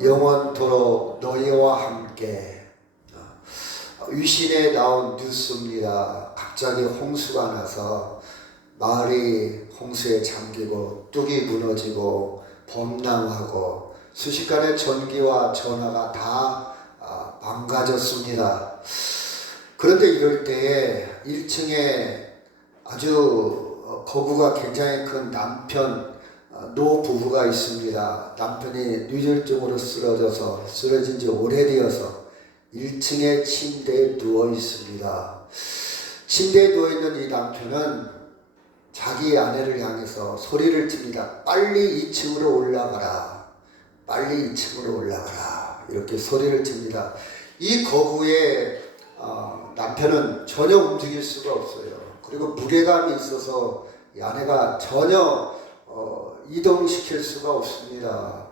영원토록 너희와 함께. 위신에 나온 뉴스입니다. 갑자기 홍수가 나서 마을이 홍수에 잠기고 뚝이 무너지고 범람하고 순식간에 전기와 전화가 다 망가졌습니다. 그런데 이럴 때에 1층에 아주 거구가 굉장히 큰 남편 노 부부가 있습니다. 남편이 뇌졸중으로 쓰러진 지 오래되어서 1층의 침대에 누워 있습니다. 침대에 누워 있는 이 남편은 자기 아내를 향해서 소리를 칩니다. 빨리 2층으로 올라가라. 빨리 2층으로 올라가라. 이렇게 소리를 칩니다. 이 거구의 남편은 전혀 움직일 수가 없어요. 그리고 무게감이 있어서 이 아내가 전혀 이동시킬 수가 없습니다.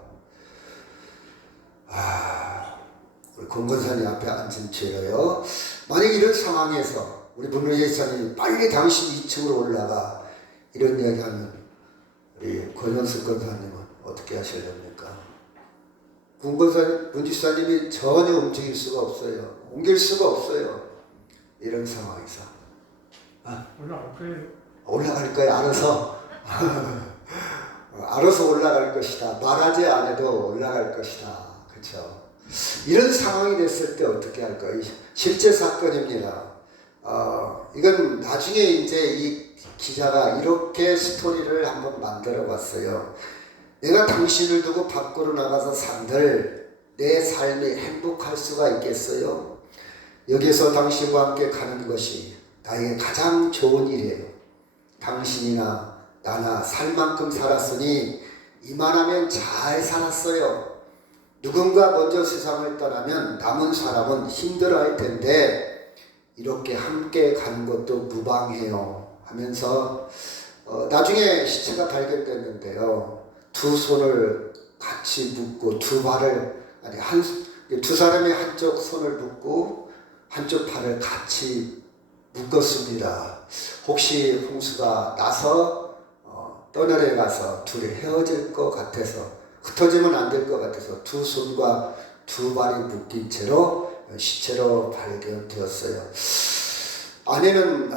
우리 권건사님 앞에 앉은 채로요. 만약 이런 상황에서 우리 문의재 사님이 빨리 당신 2층으로 올라가 이런 이야기하면 우리 권현숙 권사님은 어떻게 하실랍니까? 문지사님이 전혀 움직일 수가 없어요. 옮길 수가 없어요. 이런 상황에서 올라갈 거예요. 올라갈 거예요. 알아서 알아서 올라갈 것이다. 말하지 않아도 올라갈 것이다. 그렇죠? 이런 상황이 됐을 때 어떻게 할까요? 실제 사건입니다. 이건 나중에 이제 이 기자가 이렇게 스토리를 한번 만들어 봤어요. 내가 당신을 두고 밖으로 나가서 산들 내 삶이 행복할 수가 있겠어요? 여기서 당신과 함께 가는 것이 나에게 가장 좋은 일이에요. 당신이나 나나 살 만큼 살았으니 이만하면 잘 살았어요. 누군가 먼저 세상을 떠나면 남은 사람은 힘들어할 텐데 이렇게 함께 가는 것도 무방해요 하면서 나중에 시체가 발견됐는데요. 두 손을 같이 묶고 두 사람이 한쪽 손을 묶고 한쪽 팔을 같이 묶었습니다. 혹시 홍수가 나서 떠내려가서 둘이 헤어질 것 같아서 흩어지면 안 될 것 같아서 두 손과 두 발이 묶인 채로 시체로 발견되었어요. 아내는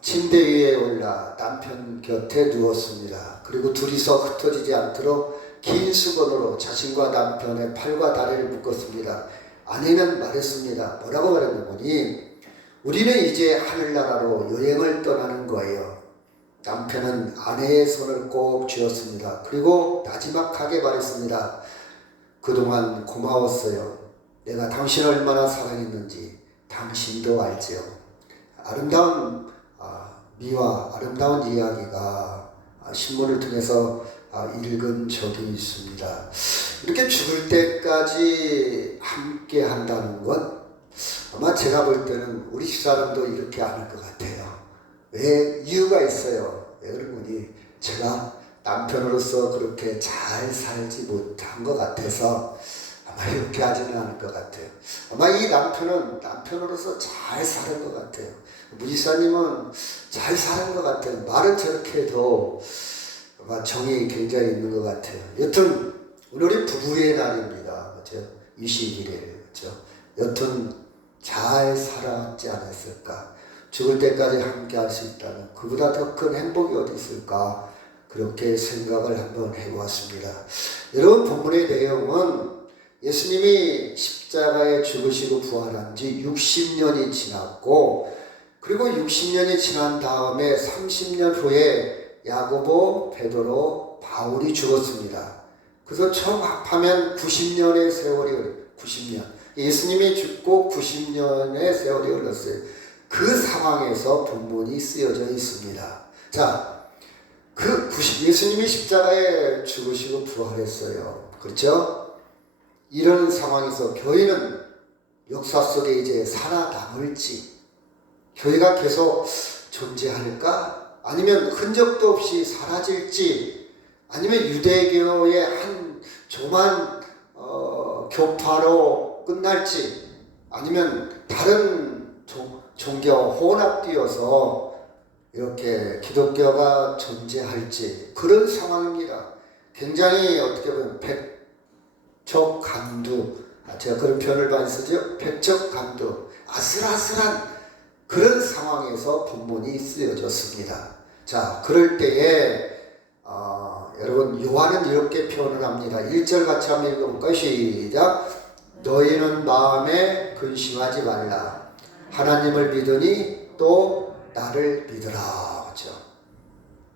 침대 위에 올라 남편 곁에 누웠습니다. 그리고 둘이서 흩어지지 않도록 긴 수건으로 자신과 남편의 팔과 다리를 묶었습니다. 아내는 말했습니다. 뭐라고 말했냐면 우리는 이제 하늘나라로 여행을 떠나는 거예요. 남편은 아내의 손을 꼭 쥐었습니다. 그리고 나지막하게 말했습니다. 그동안 고마웠어요. 내가 당신을 얼마나 사랑했는지 당신도 알지요. 아름다운 미와 아름다운 이야기가 신문을 통해서 읽은 적이 있습니다. 이렇게 죽을 때까지 함께 한다는 건 아마 제가 볼 때는 우리 집사람도 이렇게 안 할 것 같아요. 왜? 이유가 있어요. 왜 그런 거니? 제가 남편으로서 그렇게 잘 살지 못한 것 같아서 아마 이렇게 하지는 않을 것 같아요. 아마 이 남편은 남편으로서 잘 사는 것 같아요. 무지사님은 잘 사는 것 같아요. 말은 저렇게 해도 아마 정이 굉장히 있는 것 같아요. 여튼 오늘이 부부의 날입니다. 그렇죠? 21일. 그렇죠? 여튼 잘 살았지 않았을까? 죽을 때까지 함께 할 수 있다면 그보다 더 큰 행복이 어디 있을까? 그렇게 생각을 한번 해보았습니다. 여러분, 본문의 내용은 예수님이 십자가에 죽으시고 부활한 지 60년이 지났고, 그리고 60년이 지난 다음에 30년 후에 야고보, 베드로, 바울이 죽었습니다. 그래서 총 합하면 90년의 세월이 90년. 예수님이 죽고 90년의 세월이 흘렀어요. 그 상황에서 본문이 쓰여져 있습니다. 자, 예수님이 십자가에 죽으시고 부활했어요. 그렇죠? 이런 상황에서 교회는 역사 속에 이제 살아남을지, 교회가 계속 존재할까? 아니면 흔적도 없이 사라질지, 아니면 유대교의 한 조만 교파로 끝날지, 아니면 다른 종교 혼합되어서 이렇게 기독교가 존재할지, 그런 상황입니다. 굉장히 어떻게 보면 백척간두. 제가 그런 표현을 많이 쓰죠. 백척간두. 아슬아슬한 그런 상황에서 본문이 쓰여졌습니다. 자, 그럴 때에 여러분 요한은 이렇게 표현을 합니다. 1절 같이 한번 읽어볼까요? 시작. 너희는 마음에 근심하지 말라. 하나님을 믿으니 또 나를 믿으라. 그렇죠?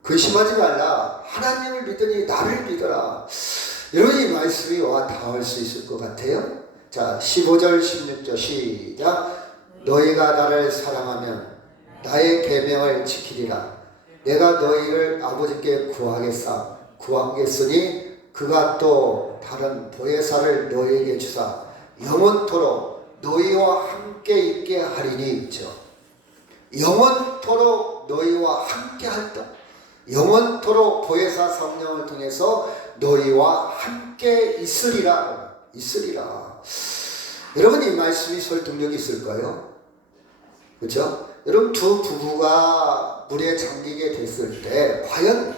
근심하지 말라. 하나님을 믿으니 나를 믿어라. 여러분 이 말씀이 와 닿을 수 있을 것 같아요. 자, 15절 16절 시작. 너희가 나를 사랑하면 나의 계명을 지키리라. 내가 너희를 아버지께 구하겠으니 그가 또 다른 보혜사를 너희에게 주사 영원토록 너희와 함께 있게 하리니. 있죠. 영원토록 너희와 함께 할다. 영원토록 보혜사 성령을 통해서 너희와 함께 있으리라. 여러분 이 말씀이 설득력이 있을까요? 그렇죠? 여러분 두 부부가 물에 잠기게 됐을 때 과연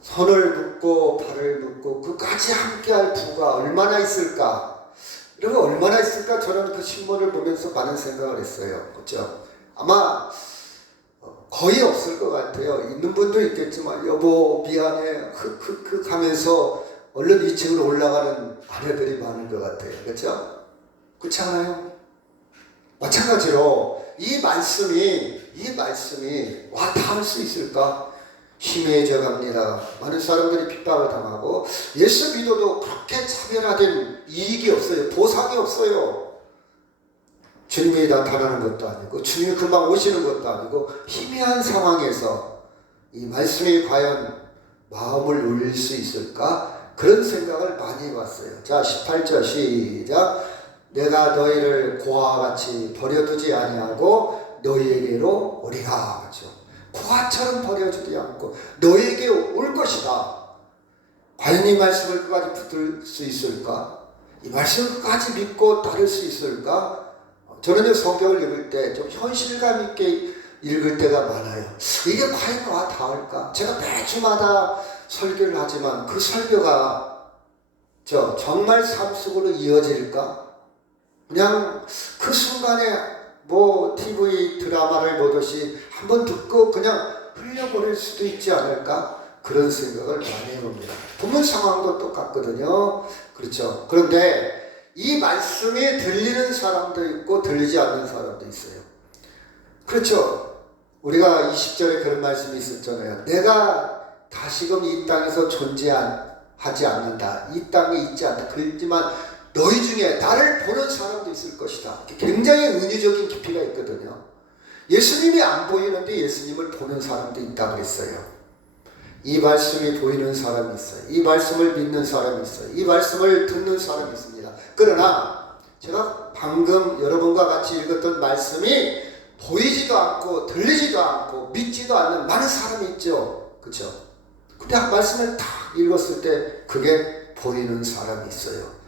손을 묶고 발을 묶고 끝까지 함께할 부부가 얼마나 있을까? 여러분 얼마나 있을까? 저는 그 신문을 보면서 많은 생각을 했어요. 그렇죠? 아마 거의 없을 것 같아요. 있는 분도 있겠지만 여보 미안해 흑흑흑 하면서 얼른 2층으로 올라가는 아내들이 많을 것 같아요. 그렇죠? 그렇지 않아요? 마찬가지로 이 말씀이 와 닿을 수 있을까? 희미해져 갑니다. 많은 사람들이 핍박을 당하고 예수 믿어도 그렇게 차별화된 이익이 없어요. 보상이 없어요. 주님이 나타나는 것도 아니고 주님이 금방 오시는 것도 아니고 희미한 상황에서 이 말씀이 과연 마음을 울릴 수 있을까? 그런 생각을 많이 해봤어요. 자, 18절 시작. 내가 너희를 고아와 같이 버려두지 아니하고 너희에게로 오리라. 그렇죠? 고아처럼 버려주지 않고 너희에게 올 것이다. 과연 이 말씀을 끝까지 붙들 수 있을까? 이 말씀을 끝까지 믿고 따를 수 있을까? 저는 성경을 읽을 때 좀 현실감 있게 읽을 때가 많아요. 이게 과연 와 닿을까? 제가 매주마다 설교를 하지만 그 설교가 정말 삶 속으로 이어질까? 그냥 그 순간에 뭐 TV 드라마를 보듯이 한번 듣고 그냥 흘려버릴 수도 있지 않을까? 그런 생각을 많이 해봅니다. 본문 상황도 똑같거든요. 그렇죠. 그런데 이 말씀이 들리는 사람도 있고 들리지 않는 사람도 있어요. 그렇죠. 우리가 20절에 그런 말씀이 있었잖아요. 내가 다시금 이 땅에서 존재하지 않는다. 이 땅에 있지 않다. 그렇지만 너희 중에 나를 보는 사람도 있을 것이다. 굉장히 은유적인 깊이가 있거든요. 예수님이 안 보이는데 예수님을 보는 사람도 있다고 그랬어요. 이 말씀이 보이는 사람이 있어요. 이 말씀을 믿는 사람이 있어요. 이 말씀을 듣는 사람이 있습니다. 그러나 제가 방금 여러분과 같이 읽었던 말씀이 보이지도 않고 들리지도 않고 믿지도 않는 많은 사람이 있죠. 그렇죠? 근데 말씀을 다 읽었을 때 그게 보이는 사람이 있어요.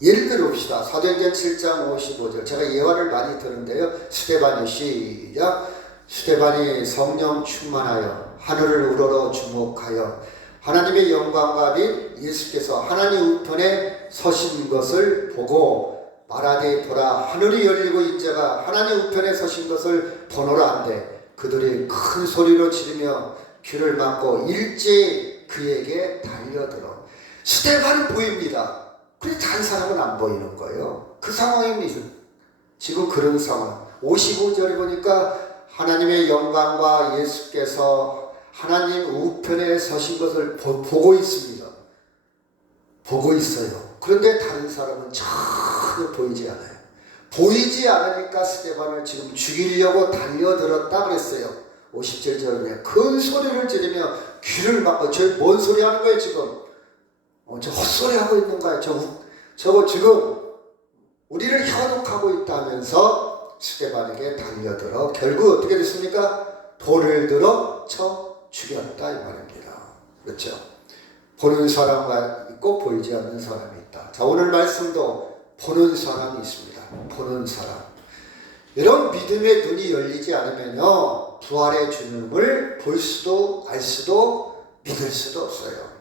예를 들어 봅시다. 사도행전 7장 55절. 제가 예화를 많이 드는데요. 스데반이 시작. 스데반이 성령 충만하여 하늘을 우러러 주목하여 하나님의 영광과 및 예수께서 하나님 우편에 서신 것을 보고 말하되 보라 하늘이 열리고 인자가 하나님 우편에 서신 것을 보노라 한데 그들이 큰 소리로 지르며 귀를 막고 일제히 그에게 달려들어. 스데반은 보입니다. 그런데 다른 사람은 안 보이는 거예요. 그 상황입니다. 지금 그런 상황. 55절에 보니까 하나님의 영광과 예수께서 하나님 우편에 서신 것을 보고 있습니다. 보고 있어요. 그런데 다른 사람은 전혀 보이지 않아요. 보이지 않으니까 스데반을 지금 죽이려고 달려들었다 그랬어요. 57절에 큰 소리를 지르며 귀를 막고 저 뭔 소리 하는 거예요 지금? 저 헛소리 하고 있는 거야. 저거 지금 우리를 현혹하고 있다면서 스데반에게 달려들어 결국 어떻게 됐습니까? 돌을 들어 쳐 죽였다 이 말입니다. 그렇죠? 보는 사람과 있고 보이지 않는 사람이 있다. 자, 오늘 말씀도 보는 사람이 있습니다. 보는 사람. 이런 믿음의 눈이 열리지 않으면요 부활의 주님을 볼 수도 알 수도 믿을 수도 없어요.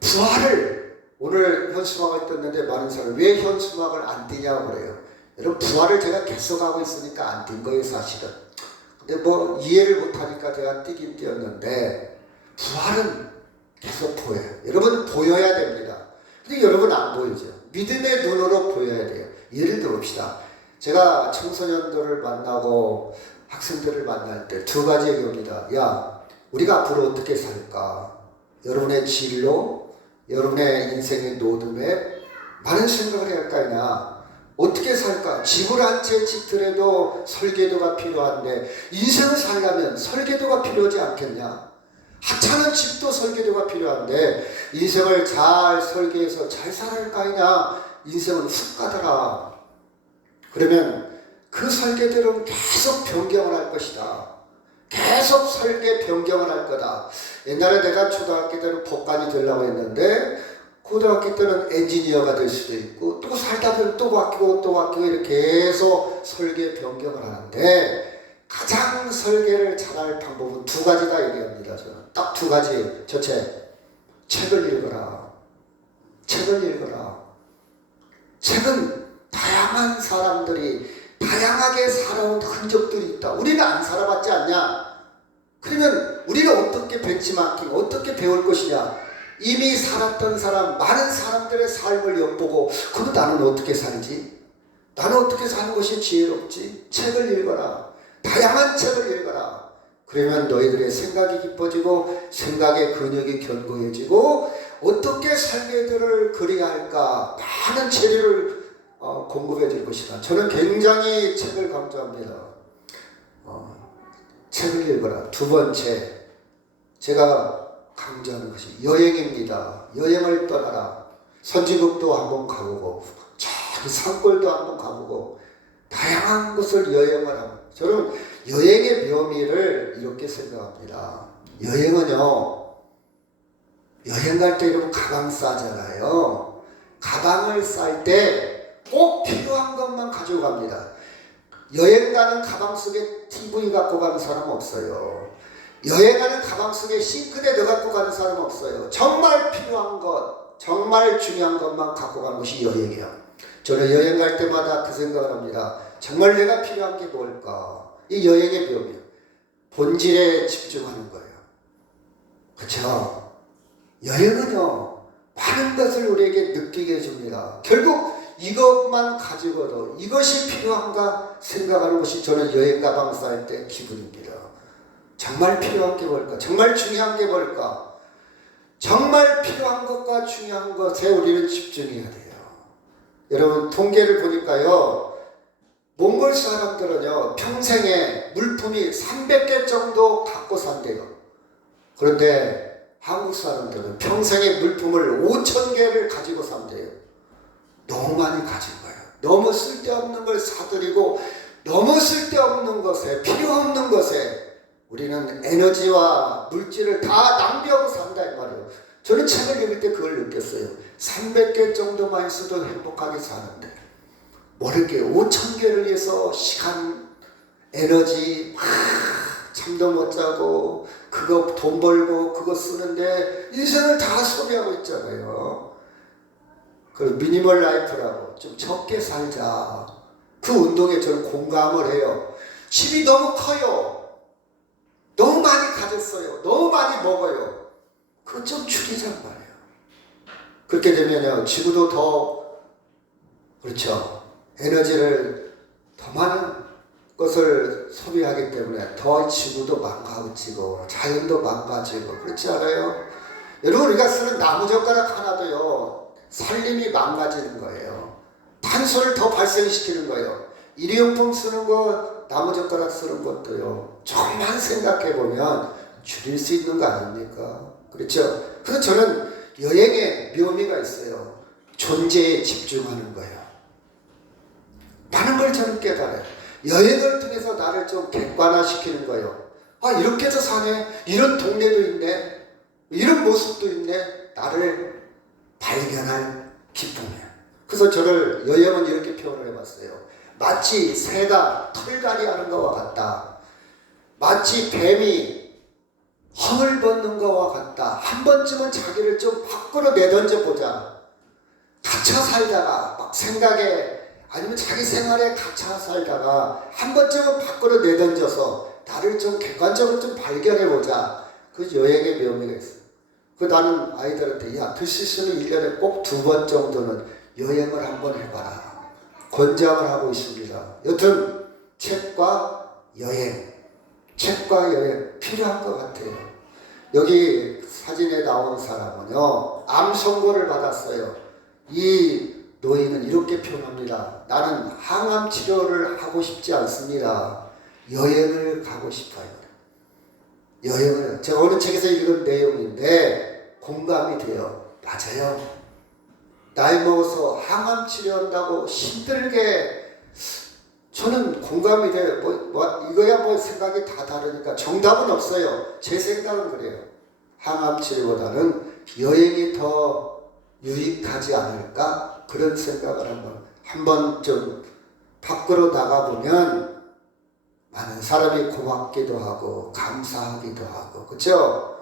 부활을 오늘 현수막을 떴는데 많은 사람이 왜 현수막을 안 띄냐고 그래요. 여러분 부활을 제가 계속하고 있으니까 안 띈 거예요 사실은. 근데 뭐 이해를 못하니까 제가 띄긴 띄었는데 부활은 계속 보여요. 여러분 보여야 됩니다. 근데 여러분 안 보이죠. 믿음의 눈으로 보여야 돼요. 예를 들어봅시다. 제가 청소년들을 만나고 학생들을 만날 때 두 가지 얘기합니다. 야, 우리가 앞으로 어떻게 살까? 여러분의 진로, 여러분의 인생의 노드맵 많은 생각을 해야 할 거 아니냐. 어떻게 살까? 집을 한 채 짓더라도 설계도가 필요한데 인생을 살려면 설계도가 필요하지 않겠냐? 하찮은 집도 설계도가 필요한데 인생을 잘 설계해서 잘 살아야 할 거 아니냐? 인생은 훅 가더라. 그러면 그 설계대로는 계속 변경을 할 것이다. 계속 설계 변경을 할 거다. 옛날에 내가 초등학교 때는 법관이 되려고 했는데 고등학교 때는 엔지니어가 될 수도 있고 또 살다 보면 또 바뀌고 이렇게 계속 설계 변경을 하는데 가장 설계를 잘할 방법은 두 가지다 얘기합니다. 저는 딱 두 가지. 첫째, 책을 읽어라. 책을 읽어라. 책은 다양한 사람들이 다양하게 살아온 흔적들이 있다. 우리는 안 살아봤지 않냐? 그러면 우리는 어떻게 벤치마킹, 어떻게 배울 것이냐? 이미 살았던 사람, 많은 사람들의 삶을 엿보고 그럼 나는 어떻게 살지? 나는 어떻게 사는 것이 지혜롭지? 책을 읽어라. 다양한 책을 읽어라. 그러면 너희들의 생각이 깊어지고 생각의 근육이 견고해지고 어떻게 설계들을 그려야 할까? 많은 재료를 공급해 줄 것이다. 저는 굉장히 책을 강조합니다. 책을 읽어라. 두 번째, 제가 강조하는 것이 여행입니다. 여행을 떠나라. 선진국도 한번 가보고 저기 산골도 한번 가보고 다양한 곳을 여행을 하고 저는 여행의 묘미를 이렇게 생각합니다. 여행은요, 여행 갈 때 여러분 가방 싸잖아요. 가방을 쌀 때 꼭 필요한 것만 가지고 갑니다. 여행 가는 가방 속에 TV 갖고 가는 사람 없어요. 여행 가는 가방 속에 싱크대 넣어 갖고 가는 사람 없어요. 정말 필요한 것, 정말 중요한 것만 갖고 가는 것이 여행이에요. 저는 여행 갈 때마다 그 생각을 합니다. 정말 내가 필요한 게 뭘까? 이 여행의 묘미, 본질에 집중하는 거예요. 그렇죠? 여행은요, 많은 것을 우리에게 느끼게 해줍니다. 결국 이것만 가지고도 이것이 필요한가 생각하는 것이 저는 여행 가방 쌀 때 기분입니다. 정말 필요한 게 뭘까? 정말 중요한 게 뭘까? 정말 필요한 것과 중요한 것에 우리는 집중해야 돼요. 여러분 통계를 보니까요, 몽골 사람들은요 평생에 물품이 300개 정도 갖고 산대요. 그런데 한국 사람들은 평생에 물품을 5,000개를 가지고 산대요. 너무 많이 가진 거예요. 너무 쓸데없는 걸 사들이고 너무 쓸데없는 것에, 필요 없는 것에 우리는 에너지와 물질을 다 낭비하고 산다 이 말이에요. 저는 책을 읽을 때 그걸 느꼈어요. 300개 정도만 있어도 행복하게 사는데 모르게 5,000개를 위해서 시간, 에너지 잠도 못 자고 그거 돈 벌고 그거 쓰는데 인생을 다 소비하고 있잖아요. 그 미니멀 라이프라고 좀 적게 살자. 그 운동에 저는 공감을 해요. 집이 너무 커요. 너무 많이 가졌어요. 너무 많이 먹어요. 그건 좀 줄이자는 말이에요. 그렇게 되면요 지구도 더 그렇죠. 에너지를 더 많은 것을 소비하기 때문에 더 지구도 망가지고 자연도 망가지고 그렇지 않아요? 여러분 우리가 쓰는 나무젓가락 하나도요 살림이 망가지는 거예요. 탄소를 더 발생시키는 거예요. 일회용품 쓰는 거, 나무젓가락 쓰는 것도요. 조금만 생각해보면 줄일 수 있는 거 아닙니까? 그렇죠? 그래서 저는 여행에 묘미가 있어요. 존재에 집중하는 거예요. 많은 걸 저는 깨달아요. 여행을 통해서 나를 좀 객관화시키는 거예요. 아 이렇게도 사네. 이런 동네도 있네. 이런 모습도 있네. 나를 발견할 기쁨이에요. 그래서 저를 여행은 이렇게 표현을 해봤어요. 마치 새가 털갈이 하는 것과 같다. 마치 뱀이 헐 벗는 것과 같다. 한 번쯤은 자기를 좀 밖으로 내던져 보자. 갇혀 살다가 막 생각에 아니면 자기 생활에 갇혀 살다가 한 번쯤은 밖으로 내던져서 나를 좀 객관적으로 좀 발견해보자. 그 여행의 묘미가 있어요. 그 나는 아이들한테 야, 될 수 있으면 1년에 꼭 2번 정도는 여행을 한번 해봐라. 권장을 하고 있습니다. 여튼 책과 여행 필요한 것 같아요. 여기 사진에 나온 사람은요, 암 선고를 받았어요. 이 노인은 이렇게 표현합니다. 나는 항암 치료를 하고 싶지 않습니다. 여행을 가고 싶어요. 여행을. 제가 어느 책에서 읽은 내용인데 공감이 돼요. 맞아요. 나이 먹어서 항암 치료한다고 힘들게 저는 공감이 돼요. 이거야 생각이 다 다르니까 정답은 없어요. 제 생각은 그래요. 항암 치료보다는 여행이 더 유익하지 않을까? 그런 생각을 한번 좀 밖으로 나가보면 많은 사람이 고맙기도 하고 감사하기도 하고, 그렇죠?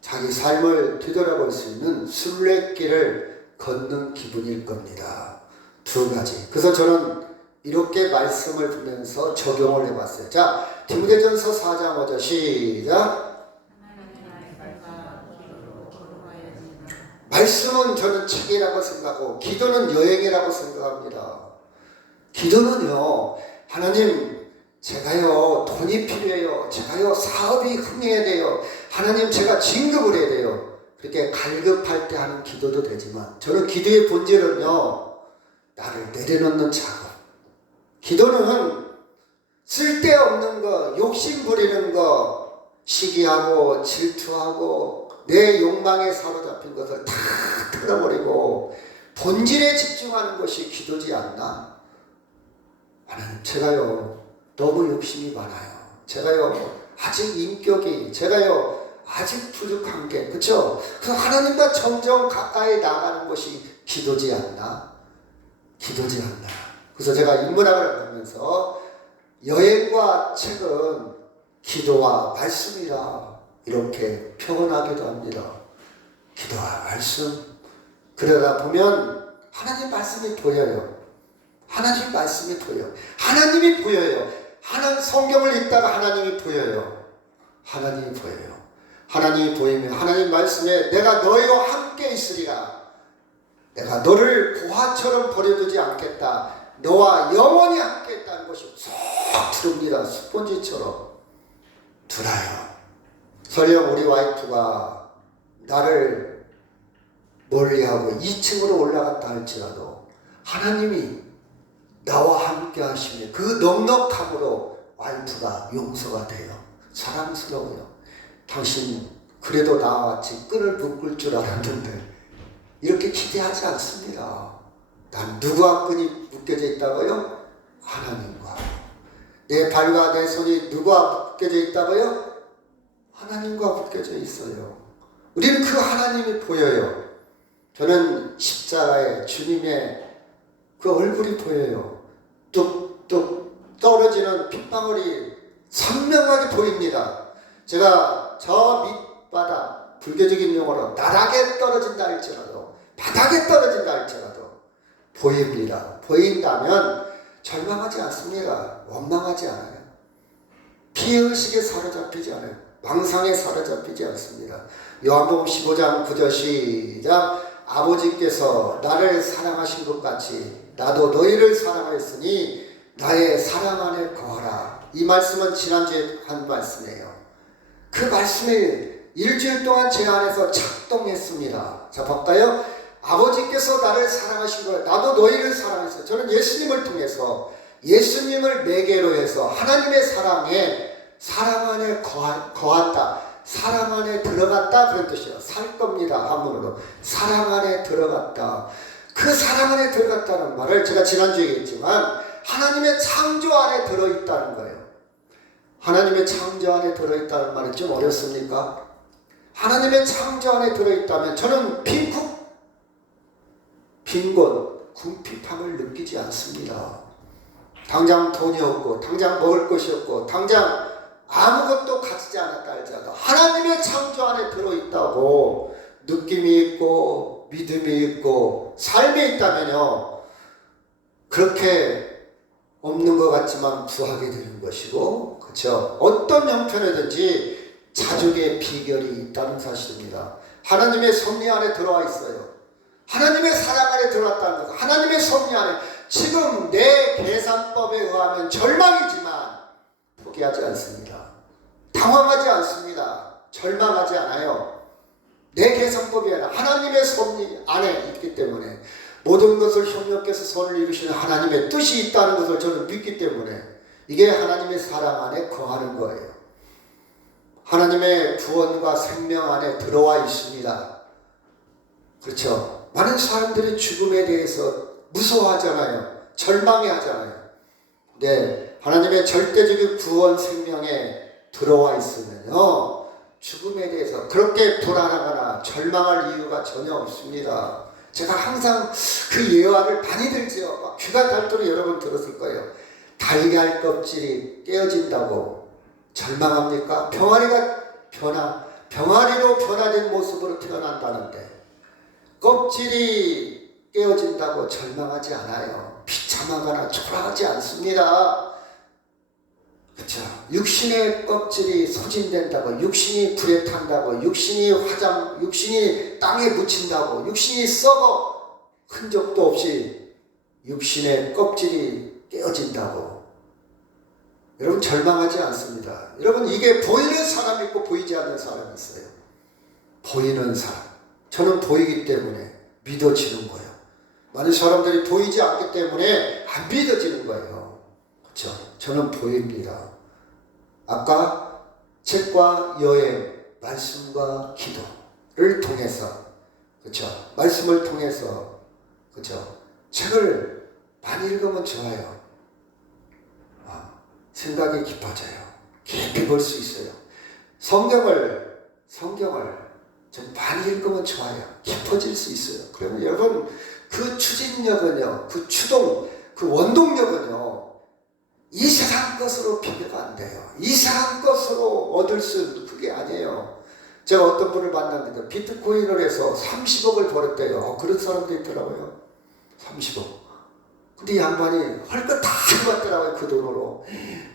자기 삶을 뒤돌아볼 수 있는 순례길을 걷는 기분일 겁니다. 두 가지. 그래서 저는 이렇게 말씀을 보면서 적용을 해봤어요. 자, 디모데전서 4장 5절 시작. 말씀은 저는 책이라고 생각하고 기도는 여행이라고 생각합니다. 기도는요, 하나님 제가요 돈이 필요해요. 제가요 사업이 흥해야 돼요. 하나님 제가 진급을 해야 돼요. 그렇게 갈급할 때 하는 기도도 되지만 저는 기도의 본질은요, 나를 내려놓는 작업. 기도는 쓸데없는 거, 욕심 부리는 거, 시기하고 질투하고 내 욕망에 사로잡힌 것을 다 털어버리고 본질에 집중하는 것이 기도지 않나? 하나님 제가요 너무 욕심이 많아요. 제가요 아직 인격이, 제가요 아직 부족한 게, 그렇죠? 그래서 하나님과 점점 가까이 나가는 것이 기도지 않나? 기도지 않나? 그래서 제가 인문학을 하면서 여행과 책은 기도와 말씀이라 이렇게 표현하기도 합니다. 기도와 말씀. 그러다 보면 하나님 말씀이 보여요. 하나님 말씀이 보여요. 하나님이 보여요. 성경을 읽다가 하나님이 보여요. 하나님이 보여요. 하나님이 보이면 하나님 말씀에 내가 너희와 함께 있으리라. 내가 너를 고아처럼 버려두지 않겠다. 너와 영원히 함께 있다는 것이 쏙 들어옵니다. 스폰지처럼 들어요. 설령 우리 와이프가 나를 멀리하고 2층으로 올라갔다 할지라도 하나님이 나와 함께 하시며 그 넉넉함으로 와이프가 용서가 돼요. 사랑스러워요. 당신 그래도 나와 같이 끈을 묶을 줄 알았는데 이렇게 기대하지 않습니다. 난 누구와 끈이 묶여져 있다고요? 하나님과. 내 발과 내 손이 누구와 묶여져 있다고요? 하나님과 묶여져 있어요. 우리는 그 하나님이 보여요. 저는 십자가에 주님의 그 얼굴이 보여요. 뚝뚝 떨어지는 핏방울이 선명하게 보입니다. 제가 저 밑바닥, 불교적인 용어로 나락에 떨어진다 할지라도, 바닥에 떨어진다 할지라도 보입니다. 보인다면 절망하지 않습니다. 원망하지 않아요. 피해의식에 사로잡히지 않아요. 망상에 사로잡히지 않습니다. 요한복음 15장 9절 시작. 아버지께서 나를 사랑하신 것 같이 나도 너희를 사랑하였으니 나의 사랑 안에 거하라. 이 말씀은 지난주에 한 말씀이에요. 그 말씀이 일주일 동안 제 안에서 작동했습니다. 자, 볼까요? 아버지께서 나를 사랑하신 것, 나도 너희를 사랑했어요. 저는 예수님을 통해서, 예수님을 매개로 해서 하나님의 사랑 안에 거한다. 사랑 안에 들어갔다. 그런 뜻이에요. 살 겁니다. 한문으로. 사랑 안에 들어갔다. 그 사랑 안에 들어갔다는 말을 제가 지난주에 얘기했지만 하나님의 창조 안에 들어있다는 거예요. 하나님의 창조 안에 들어있다는 말이 좀 어렵습니까? 하나님의 창조 안에 들어있다면 저는 빈곤, 궁핍함을 느끼지 않습니다. 당장 돈이 없고, 당장 먹을 것이 없고, 당장 아무것도 가지지 않았다 할지라도 하나님의 창조 안에 들어있다고 느낌이 있고, 믿음이 있고, 삶에 있다면요, 그렇게 없는 것 같지만 부하게 되는 것이고, 그렇죠? 어떤 형편이든지 자족의 비결이 있다는 사실입니다. 하나님의 섭리 안에 들어와 있어요. 하나님의 사랑 안에 들어왔다는 것, 하나님의 섭리 안에. 지금 내 계산법에 의하면 절망이지만 포기하지 않습니다. 당황하지 않습니다. 절망하지 않아요. 내 계산법이 아니라 하나님의 섭리 안에 있기 때문에, 모든 것을 협력해서 선을 이루시는 하나님의 뜻이 있다는 것을 저는 믿기 때문에, 이게 하나님의 사랑 안에 거하는 거예요. 하나님의 구원과 생명 안에 들어와 있습니다. 그렇죠? 많은 사람들이 죽음에 대해서 무서워하잖아요. 절망해하잖아요. 네, 하나님의 절대적인 구원 생명에 들어와 있으면요, 죽음에 대해서 그렇게 불안하거나 절망할 이유가 전혀 없습니다. 제가 항상 그 예화를 많이 들지요. 귀가 닳도록 여러 번 들었을 거예요. 달걀 껍질이 깨어진다고 절망합니까? 병아리로 변화된 모습으로 태어난다는데, 껍질이 깨어진다고 절망하지 않아요. 비참하거나 초라하지 않습니다. 그렇죠? 육신의 껍질이 소진된다고, 육신이 불에 탄다고, 육신이 땅에 묻힌다고, 육신이 썩어 흔적도 없이 육신의 껍질이 깨어진다고, 여러분 절망하지 않습니다. 여러분, 이게 보이는 사람이 있고 보이지 않는 사람이 있어요. 보이는 사람, 저는 보이기 때문에 믿어지는 거예요. 많은 사람들이 보이지 않기 때문에 안 믿어지는 거예요. 그렇죠? 저는 보입니다. 아까 책과 여행, 말씀과 기도를 통해서, 그렇죠? 말씀을 통해서, 그렇죠? 책을 많이 읽으면 좋아요. 생각이 깊어져요. 깊이 볼 수 있어요. 성경을 좀 많이 읽으면 좋아요. 깊어질 수 있어요. 그러면 여러분, 그 추진력은요, 그 추동, 그 원동력은요, 이 세상 것으로 비교가 안 돼요. 이 세상 것으로 얻을 수 있는 그게 아니에요. 제가 어떤 분을 만났는데 비트코인을 해서 30억을 벌었대요. 그런 사람도 있더라고요. 30억. 근데 이 양반이 헐것 다 해봤더라고요. 그 돈으로.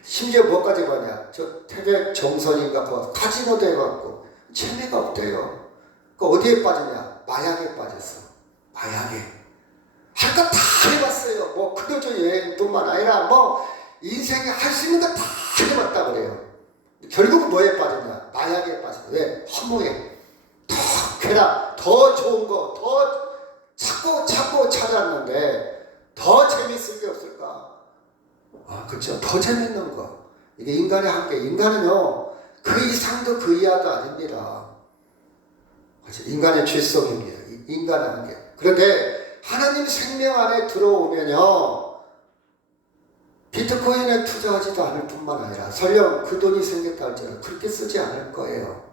심지어 뭐까지 봤냐, 저 태백 정선인가 카지노도 해갖고 재미가 없대요. 그 어디에 빠졌냐, 마약에 빠졌어. 마약에. 할 것 다 해봤어요. 뭐 그저 여행뿐만 아니라 뭐 인생에 할 수 있는 거 다 해봤다 그래요. 결국은 뭐에 빠졌냐, 마약에 빠졌어. 왜? 허무해. 더 쾌락, 더 좋은 거, 더 찾고 찾았는데 더 재밌을 게 없을까? 그렇죠. 더 재밌는 거. 이게 인간의 한계. 인간은요, 그 이상도 그 이하도 아닙니다. 그렇죠? 인간의 죄성입니다. 인간의 한계. 그런데 하나님 생명 안에 들어오면요, 비트코인에 투자하지도 않을 뿐만 아니라 설령 그 돈이 생겼다 할지라도 그렇게 쓰지 않을 거예요.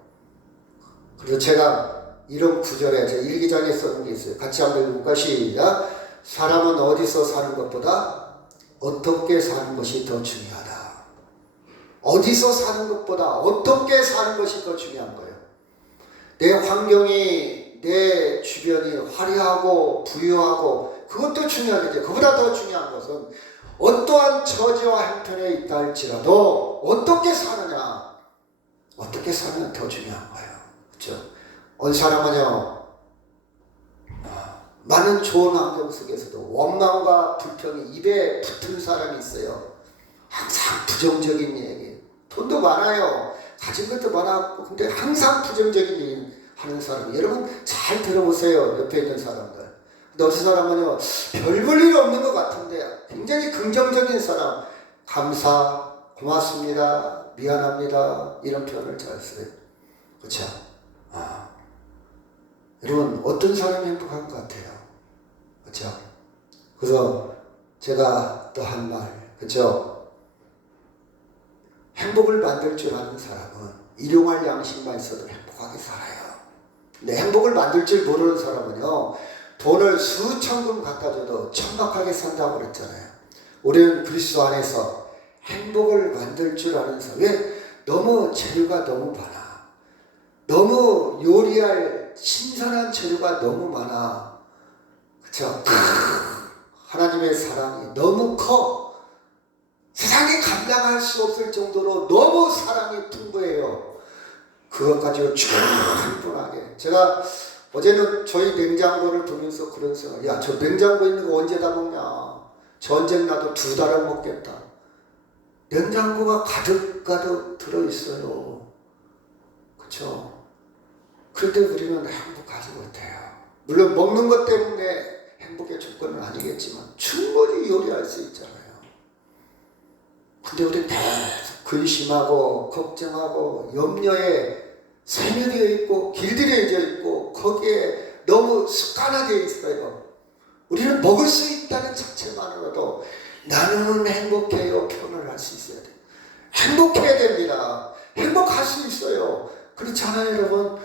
그래서 제가 이런 구절에 제 일기장에 써놓은 게 있어요. 같이 한번 읽을까? 시작. 사람은 어디서 사는 것보다 어떻게 사는 것이 더 중요하다. 어디서 사는 것보다 어떻게 사는 것이 더 중요한 거예요. 내 환경이, 내 주변이 화려하고 부유하고 그것도 중요하겠죠. 그보다 더 중요한 것은 어떠한 처지와 형편에 있다 할지라도 어떻게 사느냐, 어떻게 사면 더 중요한 거예요. 그렇죠? 어느 사람은요, 많은 좋은 환경 속에서도 원망과 불평이 입에 붙은 사람이 있어요. 항상 부정적인 얘기. 돈도 많아요. 가진 것도 많았고, 근데 항상 부정적인 얘기 하는 사람. 여러분 잘 들어보세요. 옆에 있는 사람들. 근데 어떤 사람은요, 별 볼 일 없는 것 같은데 굉장히 긍정적인 사람. 감사, 고맙습니다, 미안합니다, 이런 표현을 잘 써요. 그렇죠? 여러분, 어떤 사람이 행복한 것 같아요? 그렇죠? 그래서 제가 또 한 말, 그렇죠? 행복을 만들 줄 아는 사람은 일용할 양식만 있어도 행복하게 살아요. 근데 행복을 만들 줄 모르는 사람은요, 돈을 수천금 갖다 줘도 천박하게 산다고 그랬잖아요. 우리는 그리스도 안에서 행복을 만들 줄 아는 사람. 왜? 너무 재료가 너무 많아. 너무 요리할 신선한 재료가 너무 많아. 그쵸? 하나님의 사랑이 너무 커. 세상에 감당할 수 없을 정도로 너무 사랑이 풍부해요. 그것 가지고 충분하게. 제가 어제는 저희 냉장고를 보면서 그런 생각, 야, 저 냉장고 있는 거 언제 다 먹냐? 전쟁 나도 2달을 먹겠다. 냉장고가 가득가득 들어있어요. 그쵸? 그런데 우리는 행복하지 못해요. 물론 먹는 것 때문에 행복의 조건은 아니겠지만 충분히 요리할 수 있잖아요. 근데 우리 계속 근심하고 걱정하고 염려에 세뇌되어 있고 길들여져 있고 거기에 너무 습관화되어 있어요. 우리는 먹을 수 있다는 자체만으로도 나는 행복해요 표현을 할 수 있어야 돼요. 행복해야 됩니다. 행복할 수 있어요. 그렇지 않아요 여러분?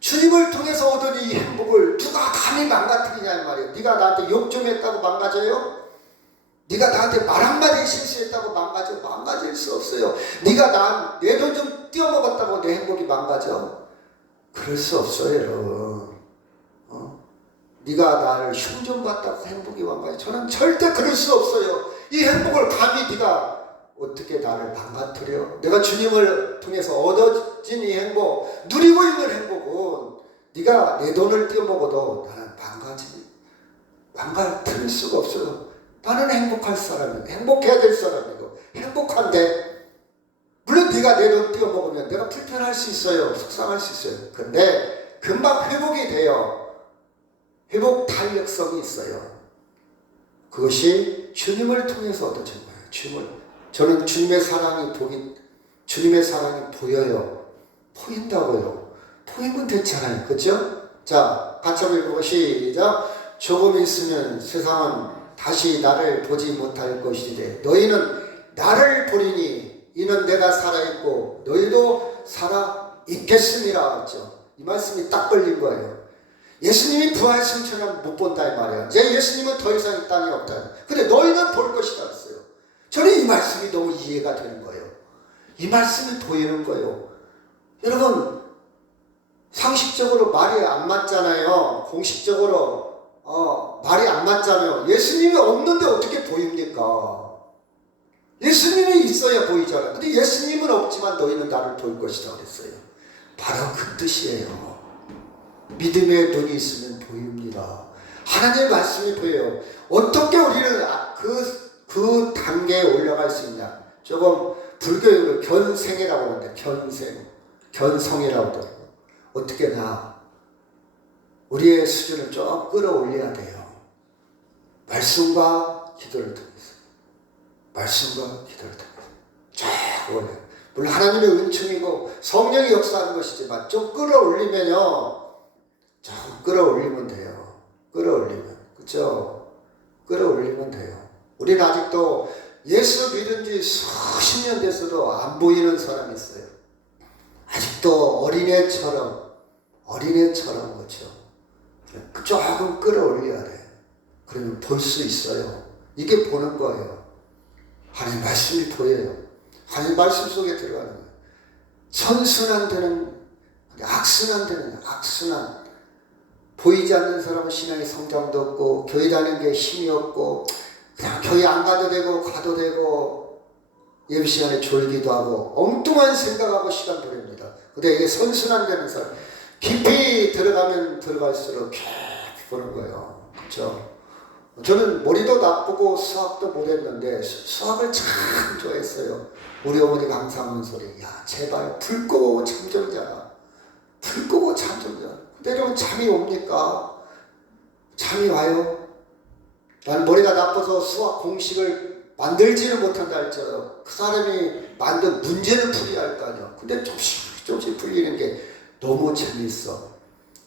주님을 통해서 얻은 이 행복을 누가 감히 망가뜨리냐 말이에요. 네가 나한테 욕 좀 했다고 망가져요? 네가 나한테 말 한마디 실수했다고 망가질 수 없어요. 네가 내 돈 좀 띄어먹었다고 내 행복이 망가져? 그럴 수 없어요 여러분. 네가 나를 흉 좀 봤다고 행복이 망가져? 저는 절대 그럴 수 없어요. 이 행복을 감히 네가 어떻게 나를 망가뜨려? 내가 주님을 통해서 얻어진 이 행복, 누리고 있는 행복은 네가 내 돈을 띄어먹어도 나는 망가뜨릴 수가 없어요. 나는 행복할 사람이고 행복해야 될 사람이고 행복한데 물론 네가 내 돈 띄어먹으면 내가 불편할 수 있어요. 속상할 수 있어요. 근데 금방 회복이 돼요. 회복 탄력성이 있어요. 그것이 주님을 통해서 얻어진 거예요. 저는 주님의 사랑이 보여요. 보인다고요. 보이면 됐잖아요. 그렇죠? 자, 같이 한번 읽어보고 시작. 조금 있으면 세상은 다시 나를 보지 못할 것이되 너희는 나를 보리니 이는 내가 살아있고 너희도 살아있겠음이라 했죠. 이 말씀이 딱 걸린 거예요. 예수님이 부활하신 처럼 못 본다 이 말이야. 이제 예수님은 더 이상 이 땅에 없다. 근데 너희는 볼 것이다 했어요. 저는 이 말씀이 너무 이해가 되는 거예요. 이 말씀이 보이는 거예요. 여러분 상식적으로 말이 안 맞잖아요. 공식적으로 말이 안 맞잖아요. 예수님이 없는데 어떻게 보입니까? 예수님이 있어야 보이잖아요. 근데 예수님은 없지만 너희는 나를 볼 것이다 그랬어요. 바로 그 뜻이에요. 믿음의 눈이 있으면 보입니다. 하나님의 말씀이 보여요. 어떻게 우리는 그 단계에 올라갈 수 있냐? 조금 불교용어로 견생이라고 하는데 견성이라고 하더라고요. 어떻게 우리의 수준을 좀 끌어올려야 돼요. 말씀과 기도를 통해서. 쫙 올려요. 물론 하나님의 은총이고 성령이 역사하는 것이지만 좀 끌어올리면요. 좀 끌어올리면 돼요. 그렇죠? 끌어올리면 돼요. 우리는 아직도 예수 믿은 지 수십 년 됐어도 안 보이는 사람이 있어요. 아직도 어린애처럼 그렇죠? 조금 끌어올려야 돼. 그러면 볼 수 있어요. 이게 보는 거예요. 하나님 말씀이 보여요. 하나님 말씀 속에 들어가는 거예요. 선순환 되는, 악순환 되는, 악순환. 보이지 않는 사람은 신앙의 성장도 없고, 교회 다니는 게 힘이 없고, 그냥 교회 안 가도 되고, 가도 되고, 예배 시간에 졸기도 하고, 엉뚱한 생각하고 시간 보냅니다. 근데 이게 선순환 되는 사람, 깊이 들어가면 들어갈수록 깊이 보는 거예요. 그렇죠? 저는 머리도 나쁘고 수학도 못했는데 수학을 참 좋아했어요. 우리 어머니가 항상 하는 소리, 야 제발 불 끄고 잠 좀 자. 근데 여러분 잠이 옵니까? 잠이 와요? 난 머리가 나빠서 수학 공식을 만들지는 못한다 할지라도 그 사람이 만든 문제를 풀이해야 할 거 아니야. 근데 조금씩 풀리는 게 너무 재미있어.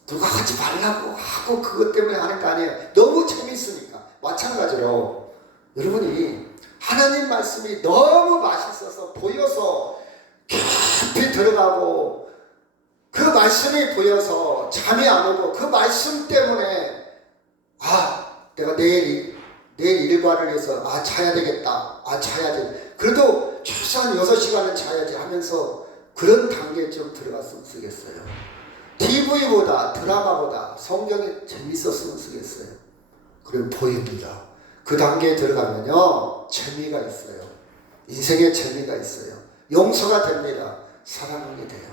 누가 하지 말라고 하고 그것 때문에 하는 거 아니에요. 너무 재미있으니까. 마찬가지로 여러분이 하나님 말씀이 너무 맛있어서 보여서 깊이 들어가고 그 말씀이 보여서 잠이 안 오고 그 말씀 때문에 내가 내일 일과를 해서 자야 되겠다. 자야지. 그래도 최소한 6시간은 자야지 하면서 그런 단계에 좀 들어갔으면 쓰겠어요. TV보다 드라마보다 성경이 재밌었으면 쓰겠어요. 그리고 보입니다. 그 단계에 들어가면요 재미가 있어요. 인생에 재미가 있어요. 용서가 됩니다. 사랑하게 돼요.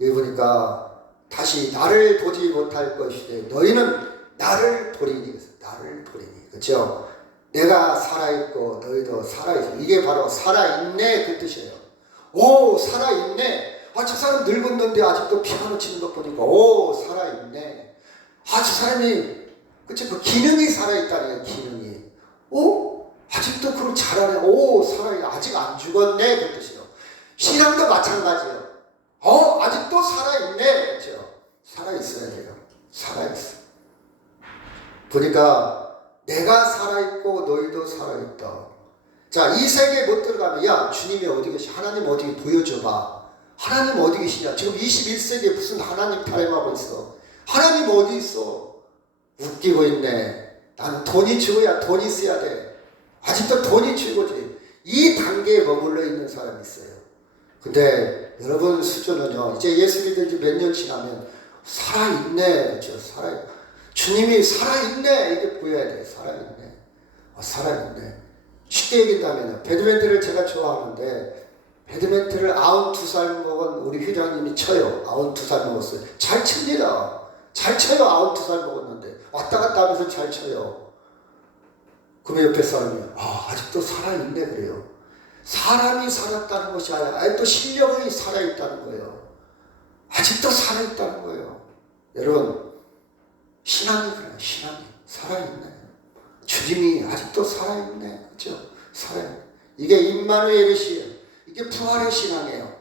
여기 보니까 다시 나를 보지 못할 것이되 너희는 나를 보리니, 나를 보리니, 그렇죠? 내가 살아있고 너희도 살아있어. 이게 바로 살아있네 그 뜻이에요. 오 살아있네. 아 저 사람 늙었는데 아직도 피아노 치는 것 보니까 오 살아있네. 아 저 사람이 그치 그 기능이 살아있다는 거예요. 기능이. 오 아직도 그걸 잘하네. 오 살아있네. 아직 안 죽었네 그 뜻이에요. 신앙도 마찬가지예요. 아직도 살아있네 그렇죠. 살아있어야 돼요. 살아있어. 보니까 내가 살아있고 너희도 살아있다. 자, 이 세계에 못 들어가면 야 주님이 어디 계시? 하나님 어디 보여줘봐. 하나님 어디 계시냐? 지금 21세기에 무슨 하나님 타령하고 있어. 하나님 어디 있어? 웃기고 있네. 나는 돈이 최고야. 돈이 있어야 돼. 아직도 돈이 최고지. 이 단계에 머물러 있는 사람이 있어요. 근데 여러분 수준은요. 이제 예수 믿은 지 몇 년 지나면 살아있네. 그렇죠? 살아있네. 주님이 살아있네. 이게 보여야 돼. 살아있네. 살아있네. 쉽게 얘기한다면 배드민턴을 제가 좋아하는데 배드민턴을 92살 먹은 우리 회장님이 쳐요. 92살 먹었어요. 잘 칩니다. 잘 쳐요. 92살 먹었는데 왔다 갔다 하면서 잘 쳐요. 그럼 옆에 사람이 아직도 살아있네 그래요. 사람이 살았다는 것이 아니라 또 실력이 살아있다는 거예요. 아직도 살아있다는 거예요. 여러분 신앙이 그래요. 신앙이 살아있네. 주님이 아직도 살아있네. 그렇죠? 살아있네. 이게 임마누엘의 시예요. 이게 부활의 신앙이에요.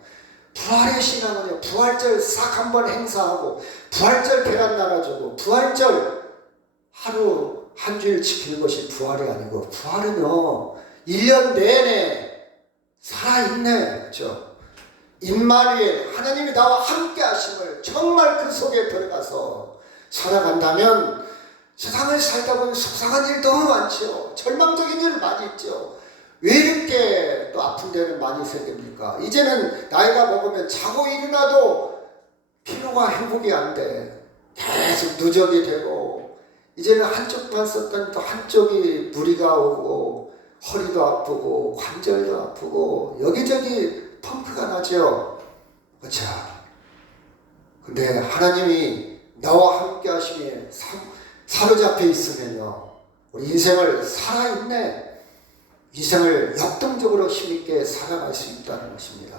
부활의 신앙은요. 부활절 싹 한번 행사하고 부활절 계란 나눠주고 부활절 하루 한 주일 지키는 것이 부활이 아니고 부활은요. 1년 내내 살아있네. 그렇죠? 임마누엘 하나님이 나와 함께 하심을 정말 그 속에 들어가서 살아간다면 세상을 살다 보면 속상한 일 너무 많죠. 절망적인 일 많이 있죠. 왜 이렇게 또 아픈 데는 많이 생깁니까? 이제는 나이가 먹으면 자고 일어나도 피로가 회복이 안 돼. 계속 누적이 되고 이제는 한쪽만 썼더니 또 한쪽이 무리가 오고 허리도 아프고 관절도 아프고 여기저기 펑크가 나죠. 그렇죠. 근데 하나님이 나와 함께 하시기에 사로잡혀 있으면요 우리 인생을 살아있네. 인생을 역동적으로 힘있게 살아갈 수 있다는 것입니다.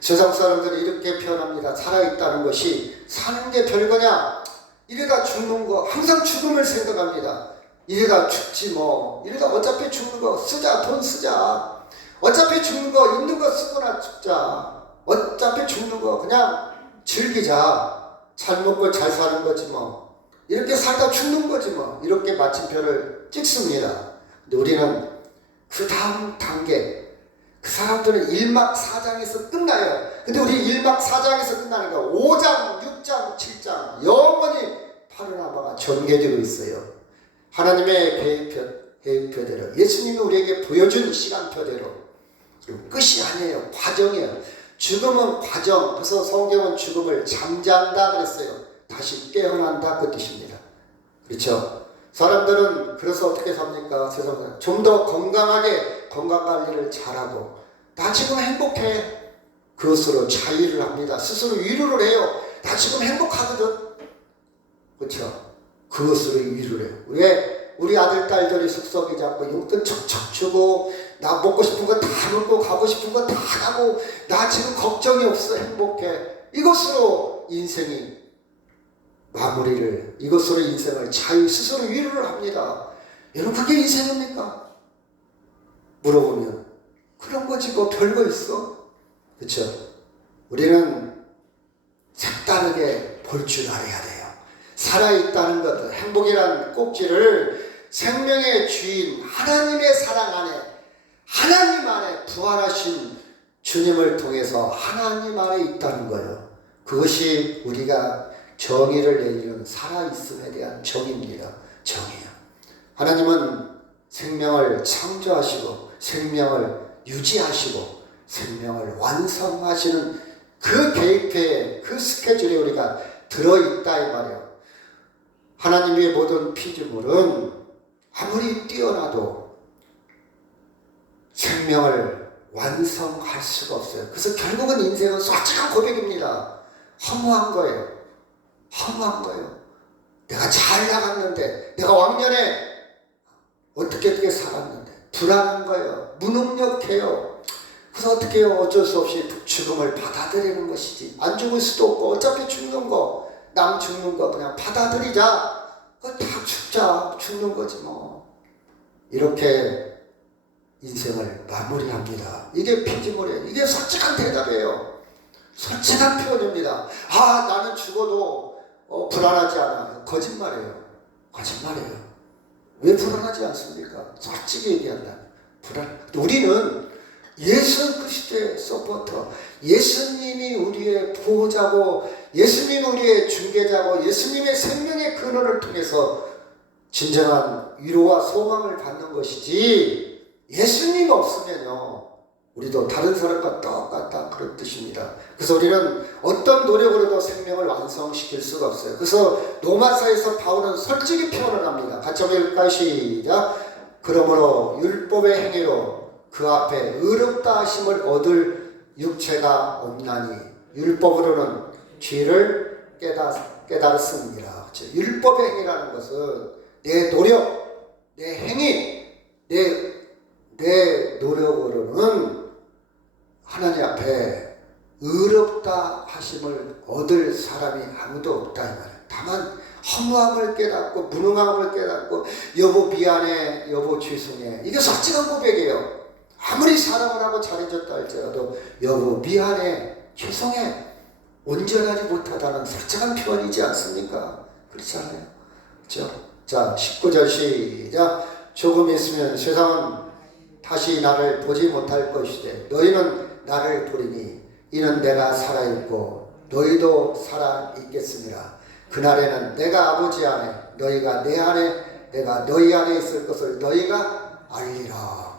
세상 사람들은 이렇게 표현합니다. 살아있다는 것이 사는 게 별거냐? 이러다 죽는 거 항상 죽음을 생각합니다. 이러다 죽지 뭐. 이러다 어차피 죽는 거 쓰자. 돈 쓰자. 어차피 죽는 거 있는 거 쓰거나 죽자. 어차피 죽는 거 그냥 즐기자. 잘 먹고 잘 사는 거지 뭐. 이렇게 살다 죽는 거지 뭐. 이렇게 마침표를 찍습니다. 근데 우리는 그 다음 단계, 그 사람들은 1막 4장에서 끝나요. 근데 우리 1막 4장에서 끝나는 거 5장, 6장, 7장 영원히 파르나바가 전개되고 있어요. 하나님의 계획표대로 예수님이 우리에게 보여준 시간표대로 끝이 아니에요. 과정이에요. 죽음은 과정. 그래서 성경은 죽음을 잠잠다 그랬어요. 다시 깨어난다 그 뜻입니다. 그렇죠? 사람들은 그래서 어떻게 삽니까? 세상에 좀 더 건강하게 건강관리를 잘하고 나 지금 행복해. 그것으로 자위를 합니다. 스스로 위로를 해요. 나 지금 행복하거든. 그렇죠? 그것으로 위로를 해요. 왜? 우리 아들 딸들이 속썩이 잡고 용돈 척척 주고 나 먹고 싶은 거 다 먹고 가고 싶은 거 다 가고 나 지금 걱정이 없어. 행복해. 이것으로 인생이 마무리를 이것으로 인생을 자유 스스로 위로를 합니다. 여러분 그게 인생입니까? 물어보면 그런 거지 뭐 별거 있어? 그렇죠? 우리는 색다르게 볼 줄 알아야 돼요. 살아있다는 것, 행복이라는 꼭지를 생명의 주인 하나님의 사랑 안에 하나님 안에 부활하신 주님을 통해서 하나님 안에 있다는 거예요. 그것이 우리가 정의를 내리는 살아있음에 대한 정의입니다. 정의요. 하나님은 생명을 창조하시고 생명을 유지하시고 생명을 완성하시는 그 계획표에 그 스케줄에 우리가 들어있다 이 말이에요. 하나님의 모든 피조물은 아무리 뛰어나도 생명을 완성할 수가 없어요. 그래서 결국은 인생은 솔직한 고백입니다. 허무한 거예요. 허무한 거예요. 내가 잘 나갔는데, 내가 왕년에 어떻게 살았는데 불안한 거예요. 무능력해요. 그래서 어떻게 해요? 어쩔 수 없이 죽음을 받아들이는 것이지. 안 죽을 수도 없고 어차피 죽는 거, 남 죽는 거 그냥 받아들이자. 다 죽자. 죽는 거지 뭐. 이렇게 인생을 마무리합니다. 이게 피지모리예요. 이게 솔직한 대답이에요. 솔직한 표현입니다. 아, 나는 죽어도 불안하지 않아요. 거짓말이에요. 거짓말이에요. 왜 불안하지 않습니까? 솔직히 얘기한다. 우리는 예수 그리스도의 서포터, 예수님이 우리의 보호자고, 예수님이 우리의 중개자고, 예수님의 생명의 근원을 통해서 진정한 위로와 소망을 받는 것이지, 예수님 없으면요, 우리도 다른 사람과 똑같다, 그런 뜻입니다. 그래서 우리는 어떤 노력으로도 생명을 완성시킬 수가 없어요. 그래서 로마서에서 바울은 솔직히 표현을 합니다. 같이 한번 읽을까요? 시작. 그러므로 율법의 행위로 그 앞에 의롭다 하심을 얻을 육체가 없나니 율법으로는 죄를 깨달았습니다. 율법의 행위라는 것은 내 노력, 내 행위, 내 노력으로는 하나님 앞에 의롭다 하심을 얻을 사람이 아무도 없다 이 말이에요. 다만 허무함을 깨닫고 무능함을 깨닫고 여보 미안해, 여보 죄송해, 이게 솔직한 고백이에요. 아무리 사랑을 하고 잘해줬다 할지라도 여보 미안해, 죄송해, 온전하지 못하다는 솔직한 표현이지 않습니까? 그렇지 않아요? 그렇죠? 자, 19절 시작. 조금 있으면 세상은 다시 나를 보지 못할 것이되 너희는 나를 보리니 이는 내가 살아있고 너희도 살아있겠습니다. 그날에는 내가 아버지 안에 너희가 내 안에 내가 너희 안에 있을 것을 너희가 알리라.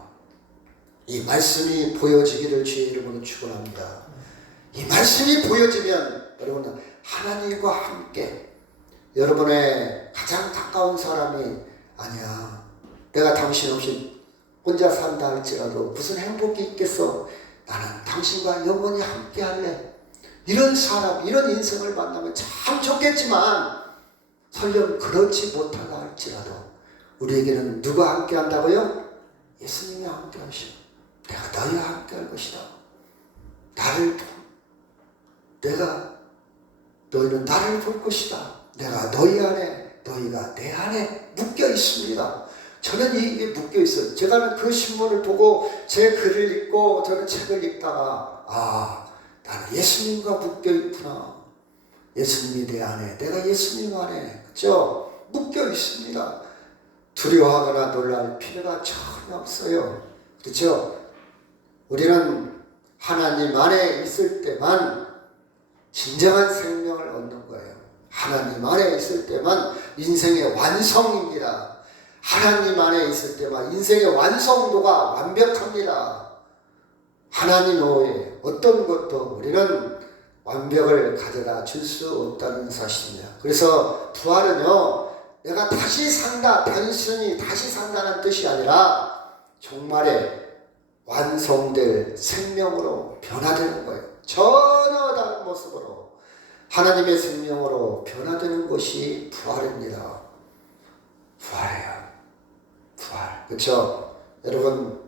이 말씀이 보여지기를 주의 이름으로 축원합니다. 이 말씀이 보여지면 여러분은 하나님과 함께 여러분의 가장 가까운 사람이 아니야, 내가 당신 없이 혼자 산다 할지라도 무슨 행복이 있겠어, 나는 당신과 영원히 함께 할래, 이런 사람, 이런 인생을 만나면 참 좋겠지만 설령 그렇지 못하다 할지라도 우리에게는 누가 함께 한다고요? 예수님이 함께 하시오. 내가 너희와 함께 할 것이다. 너희는 나를 볼 것이다. 내가 너희 안에, 너희가 내 안에 묶여 있습니다. 저는 이게 묶여 있어요. 제가 그 신문을 보고 제 글을 읽고 저는 책을 읽다가 나는 예수님과 묶여 있구나. 예수님이 내 안에, 내가 예수님 안에, 그렇죠? 묶여 있습니다. 두려워하거나 놀랄 필요가 전혀 없어요. 그렇죠? 우리는 하나님 안에 있을 때만 진정한 생명을 얻는 거예요. 하나님 안에 있을 때만 인생의 완성입니다. 하나님 안에 있을 때만 인생의 완성도가 완벽합니다. 하나님 외에 어떤 것도 우리는 완벽을 가져다 줄 수 없다는 사실입니다. 그래서 부활은요, 내가 다시 산다, 단순히 다시 산다는 뜻이 아니라 종말에 완성될 생명으로 변화되는 거예요. 전혀 다른 모습으로 하나님의 생명으로 변화되는 것이 부활입니다. 부활이에요. 부활. 그렇죠? 여러분,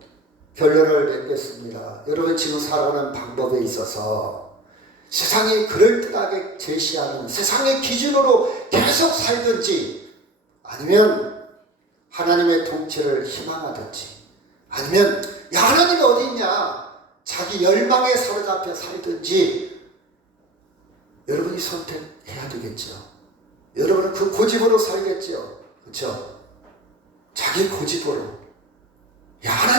결론을 맺겠습니다. 여러분 지금 살아가는 방법에 있어서 세상이 그럴듯하게 제시하는 세상의 기준으로 계속 살든지, 아니면 하나님의 통치를 희망하든지, 아니면 야 하나님이 어디 있냐 자기 열망에 사로잡혀 살든지, 여러분이 선택해야 되겠죠. 여러분은 그 고집으로 살겠죠. 그렇죠? 자기 고집으로. 야 하나님